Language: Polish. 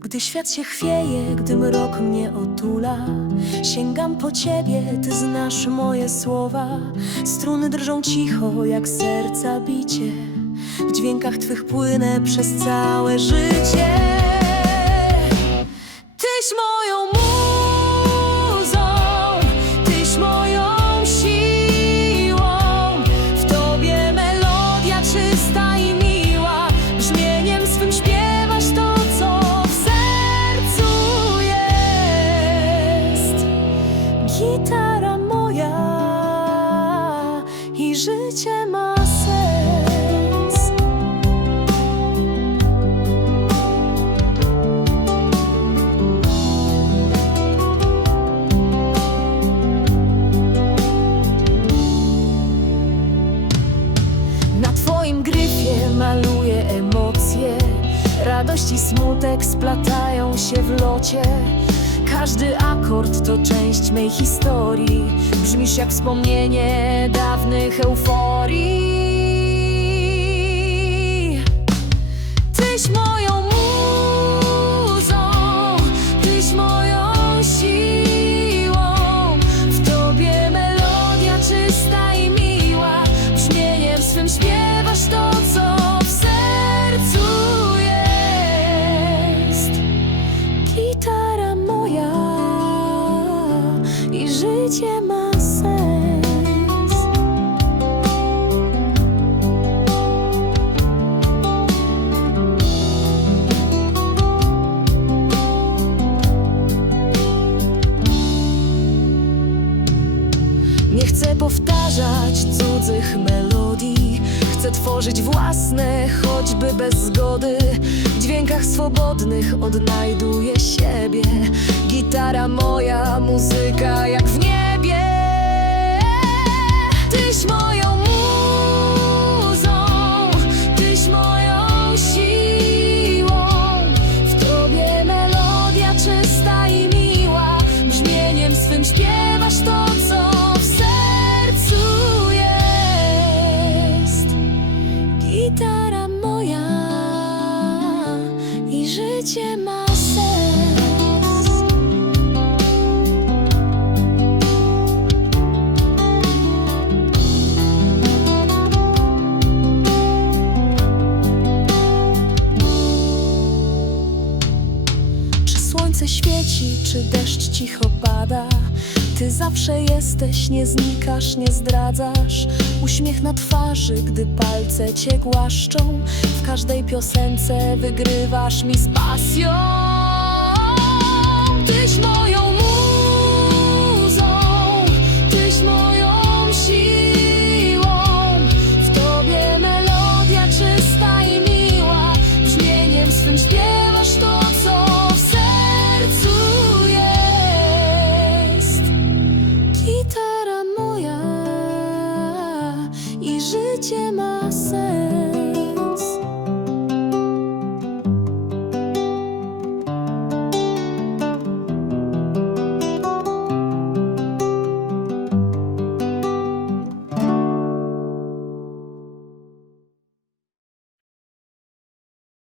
Gdy świat się chwieje, gdy mrok mnie otula Sięgam po ciebie, ty znasz moje słowa. Struny drżą cicho, jak serca bicie. W dźwiękach twych płynę przez całe życie życie ma sens. Na twoim gryfie maluję emocje Radość i smutek splatają się w locie Każdy akord to część mej historii. Brzmisz jak wspomnienie dawnych euforii. Tyś moją Nie chcę powtarzać cudzych melodii. Chcę tworzyć własne, choćby bez zgody. W dźwiękach swobodnych odnajduję siebie. Gitara moja, muzyka jak w niebie i życie słońce świeci, czy deszcz cicho pada? Ty zawsze jesteś, nie znikasz, nie zdradzasz. Uśmiech na twarzy, gdy palce cię głaszczą. W każdej piosence wygrywasz mi z pasją. Tyś moją muzą, tyś moją siłą. W tobie melodia czysta i miła Brzmieniem swym śpiewasz